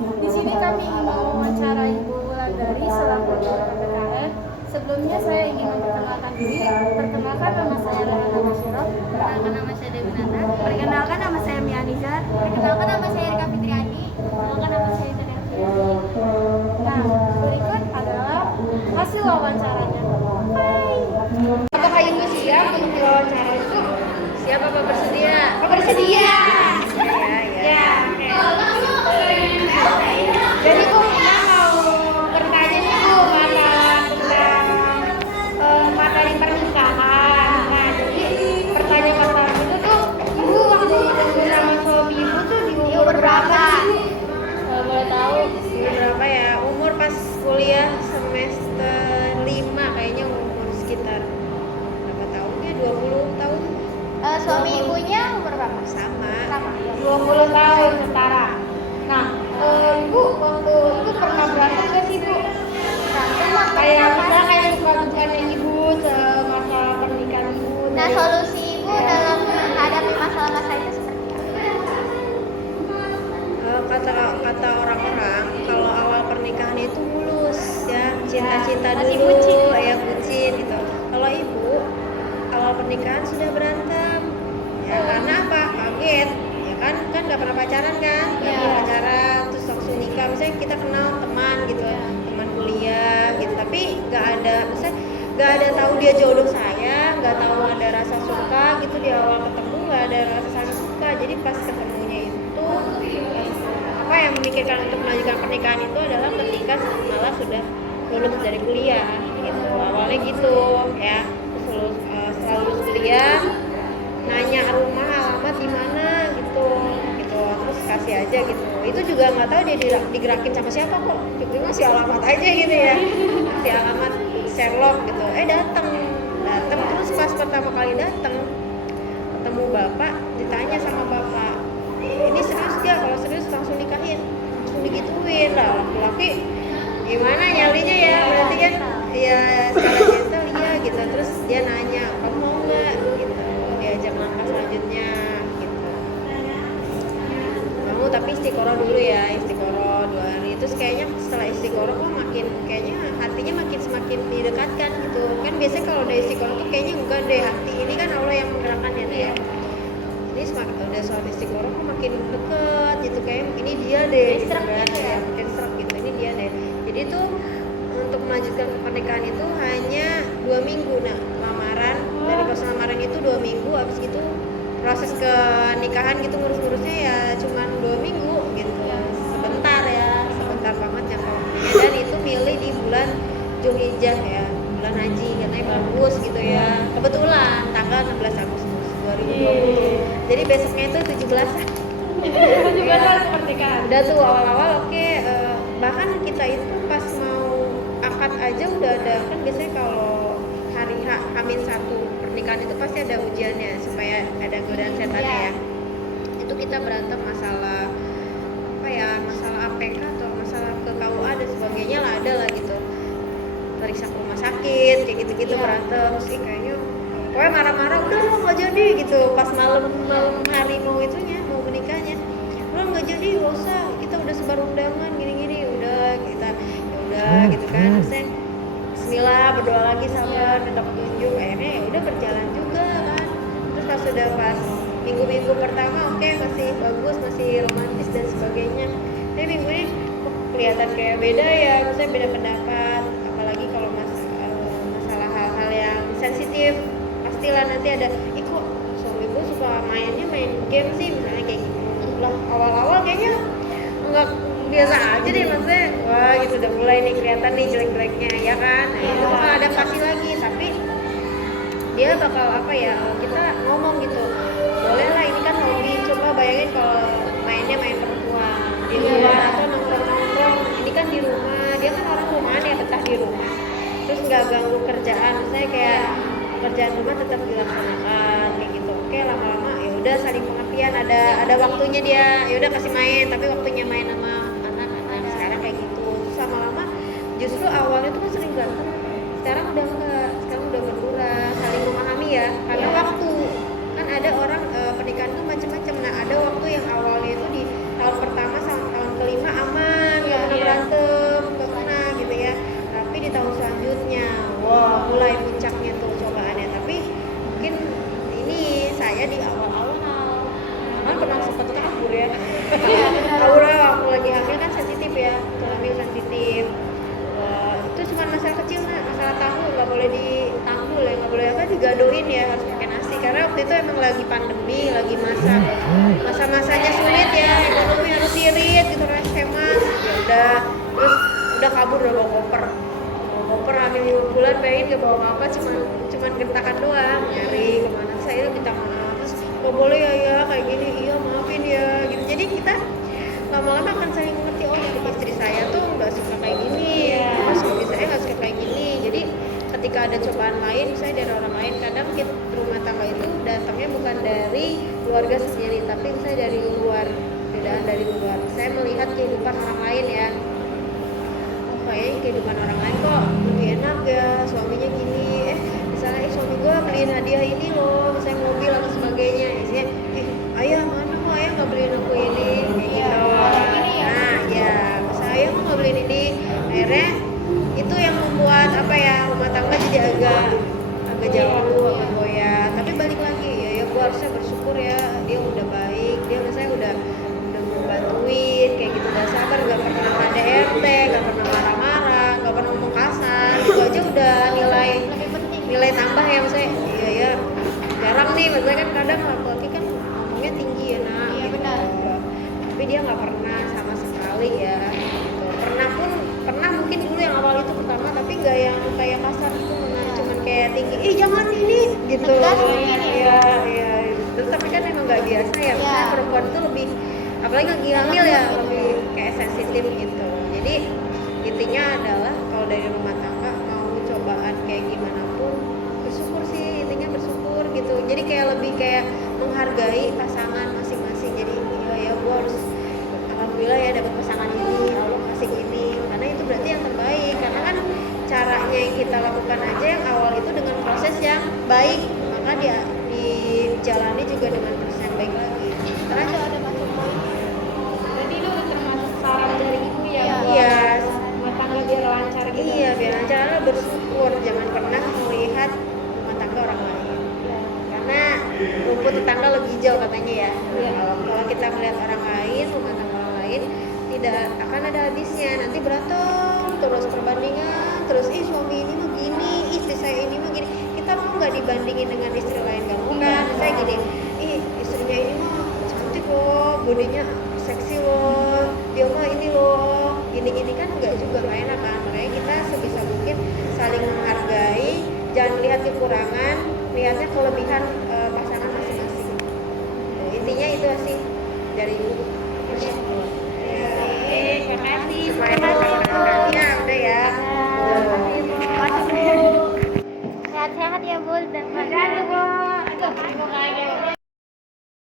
Di sini kami ingin mewawancarai Bu Wulandari selaku PPKN. Sebelumnya saya ingin memperkenalkan diri. Perkenalkan, nama saya Rahana Basyirah. Perkenalkan, nama saya Dewi Nanda. Perkenalkan, nama saya Mia Nizar. Perkenalkan, nama saya Rika Fitriani. Perkenalkan, nama saya Tania Fitriani. Nah, berikut adalah hasil wawancaranya. Hai. Apakah Ibu siap untuk diwawancara itu? Siapa Bapak bersedia? Bersedia. Ya. Jadi Bu, kita mau bertanya nih Bu, materi pernikahan. Nah, jadi pertanyaan pertama itu tuh, Ibu waktu ketemu sama suami Ibu tuh di umur berapa? Kalau boleh tahu berapa ya? Umur pas kuliah semester 5 kayaknya umur sekitar berapa tahun ya? 20 tahun Suami Ibunya umur berapa? sama. 20 tahun setara. Nah, Ibu waktu itu pernah berantem gak sih Bu? Berantem lah, Kayak misalnya kayak suka-dukanya Ibu semasa pernikahan Ibu. Nah, solusi Ibu dalam menghadapi masalah-masalah itu seperti apa? Kata orang-orang kalau awal pernikahan itu mulus ya, cinta-cinta masih dulu bucin. ya, bucin gitu. Kalau Ibu awal pernikahan sudah berantem ya, karena apa? Kaget ya kan nggak pernah pacaran kan, nggak pernah pacaran terus langsung nikah. Misalnya kita kenal teman gitu, teman kuliah gitu, tapi nggak ada tahu dia jodoh saya, nggak tahu ada rasa suka gitu. Di awal ketemu nggak ada rasa saling suka, jadi pas ketemunya itu apa yang memikirkan untuk melanjutkan pernikahan itu adalah ketika malah sudah lulus dari kuliah gitu. Awalnya gitu ya, terus setelah lulus kuliah nanya rumah alamat di mana gitu terus kasih aja gitu. Itu juga nggak tahu dia digerakin sama siapa kok, cuma ngasih alamat aja gitu ya, kasih alamat Sherlock gitu. Datang terus pas pertama kali datang ketemu bapak, ditanya sama bapak, ini serius gak? Kalau serius langsung nikahin, langsung digituin lah. Laki-laki gimana nyalinya ya, berarti kan ya secara gentle iya gitu. Terus dia nanya, kamu mau nggak gitu, diajak langkah selanjutnya gitu. Kamu tapi istiqoroh dulu ya, istiqoroh 2 hari. Terus kayaknya setelah istiqoroh kok makin kayaknya hatinya semakin didekatkan gitu kan. Biasanya kalau udah istiqoroh tuh kayaknya enggak deh, hati ini kan Allah yang menggerakkannya tuh ya. Jadi semakin udah sholat istiqoroh kok makin deket gitu, kayak ini dia deh gitu kan, ya makin serak gitu, ini dia deh. Jadi tuh untuk melanjutkan pernikahan itu hanya 2 minggu. Nah, lamaran dari proses lamaran itu 2 minggu, habis gitu proses ke nikahan gitu, ngurus-ngurusnya ya cuman 2 minggu gitu. Sebentar ya, sebentar banget ya kalau dan itu milih di bulan Zulhijjah ya, bulan haji, katanya bagus gitu ya. Kebetulan tanggal 16 Agustus 2020. Jadi besoknya itu 17-an. 17 pernikahan. Udah tuh awal-awal oke. Bahkan kita itu pas mau akad aja udah ada kan, biasanya kalau hari H-1 pernikahan itu pasti ada ujiannya supaya ada godaan setannya ya. Itu kita berantem masalah apa ya, masalah APK atau masalah ke KUA dan sebagainya lah, ada lah gitu. Periksa ke rumah sakit kayak gitu-gitu berantem. Terus kayaknya pokoknya marah-marah, udah lo nggak jadi gitu. Pas malam hari mau menikahnya, lo nggak jadi, nggak usah, kita udah sebar undangan gini-gini, udah kita ya udah gitu kan. Terus Bismillah, berdoa lagi, sabar, minta petunjuk. Akhirnya ya udah berjalan juga kan. Terus pas minggu-minggu pertama oke, masih bagus, masih romantis dan sebagainya. Tapi minggu ini kok kelihatan kayak beda ya, misalnya beda pendapat, apalagi kalau masalah hal-hal yang sensitif. Pastilah nanti ada, kok suami gue suka main game sih misalnya kayak gitu lah. Awal-awal kayaknya nggak, biasa aja deh, maksudnya wah gitu udah mulai nih kelihatan nih jelek-jeleknya ya kan. Nah, itu bakal adaptasi lagi, tapi dia bakal apa ya, kita ngomong gitu, boleh lah ini kan hobi, coba bayangin kalau mainnya main perempuan di luar atau nongkrong-nongkrong, ini kan di rumah, dia kan orang rumahan ya, betah di rumah, terus nggak ganggu kerjaan, misalnya kayak kerjaan rumah tetap dilaksanakan kayak gitu. Oke, lama-lama ya udah saling pengertian, ada waktunya dia, ya udah kasih main, tapi waktunya main sama anak-anak sekarang kayak gitu. Terus lama-lama justru awalnya tuh kan sering berantem, sekarang udah enggak, sekarang udah berdurah, saling memahami ya, karena waktu kan ada orang pernikahan tuh macam-macam. Nah, ada waktu yang awalnya itu di tahun pertama sama tahun kelima aman saya di awal-awal kan pernah sempat kabur ya. Kabur lah waktu lagi hamil kan sensitif ya, hamil sensitif. Itu cuma masalah kecil nah, masalah tahu nggak boleh ditambul ya, nggak boleh apa digadoin ya, harus pakai nasi karena waktu itu emang lagi pandemi, lagi masa-masanya sulit ya, ekonomi harus irit gitu kan, hemat ya udah, terus udah kabur udah bawa koper hamil 5 bulan, pengen gak bawa apa, cuman gentakan doang, nyari kemana saya minta maaf, terus nggak boleh ya kayak gini, iya maafin ya gitu. Jadi kita lama-lama akan saling mengerti, oh ya istri saya tuh nggak suka kayak gini, suami saya nggak suka kayak gini. Jadi ketika ada cobaan lain, misalnya dari orang lain, kadang kita rumah tangga itu datangnya bukan dari keluarga sendiri, tapi misalnya dari luar, godaan dari luar. Saya melihat kehidupan orang lain ya, oh kayaknya kehidupan orang lain kok lebih enak ya, suaminya gini, misalnya suami gue beliin hadiah ini loh, misalnya mobil atau sebagainya, isinya ayah mana kok ayah nggak beliin aku ini, kayak gitu. Nah ya saya kok nggak beliin ini, akhirnya itu yang membuat apa ya, rumah tangga jadi agak jauh, agak goyah. Tapi balik lagi ya gue harusnya bersyukur ya, dia udah baik, dia misalnya udah membantuin kayak gitu, udah sabar, nggak pernah KDRT, nggak pernah marah-marah, nggak pernah ngomong kasar, itu aja udah nilai tambah ya. Misalnya iya jarang nih, misalnya kan kadang laki-laki kan ngomongnya tinggi ya nak, iya gitu. benar. Tapi dia nggak pernah sama sekali ya gitu. Pernah mungkin dulu yang awal itu pertama, tapi nggak yang kayak kasar gitu, cuman kayak tinggi, jangan ini gitu. Tegas mungkin ya. Iya terus tapi kan emang nggak biasa ya, misalnya perempuan tuh lebih, apalagi lagi hamil ya, lebih kayak sensitif gitu. Jadi intinya adalah kalau dari rumah tangga mau cobaan kayak gimana pun bersyukur sih, intinya bersyukur gitu. Jadi kayak lebih kayak menghargai pasangan masing-masing. Jadi ya gue harus alhamdulillah ya dapat pasangan ini, Allah kasih ini, karena itu berarti yang terbaik. Karena kan caranya yang kita lakukan aja yang awal itu dengan proses yang baik, maka dia dijalani juga dengan proses yang baik lagi. Karena Ada masuk poin. Jadi itu udah termasuk saran dari ibu ya, iya, rumah tangga biar lancar gitu. iya biar aja bersyukur, jangan pernah melihat rumah tangga orang lain. Karena rumput tetangga lebih hijau katanya ya. Kalau kita melihat orang lain, rumah tangga orang lain, tidak akan ada habisnya. Nanti berantem terus, perbandingan terus, suami ini mah gini, istri saya ini mah gini. Kita mau nggak dibandingin dengan istri lain? Gak mau kan? Saya gini, istrinya ini mah cantik loh, bodinya seksi loh, dia mah ini loh, gini-gini kan nggak juga, nggak enak kan. Makanya kita sebisa mungkin saling menghargai, jangan melihat kekurangan, lihatnya kelebihan pasangan masing-masing. Intinya itu sih dari ibu. Oke, terima kasih. Supaya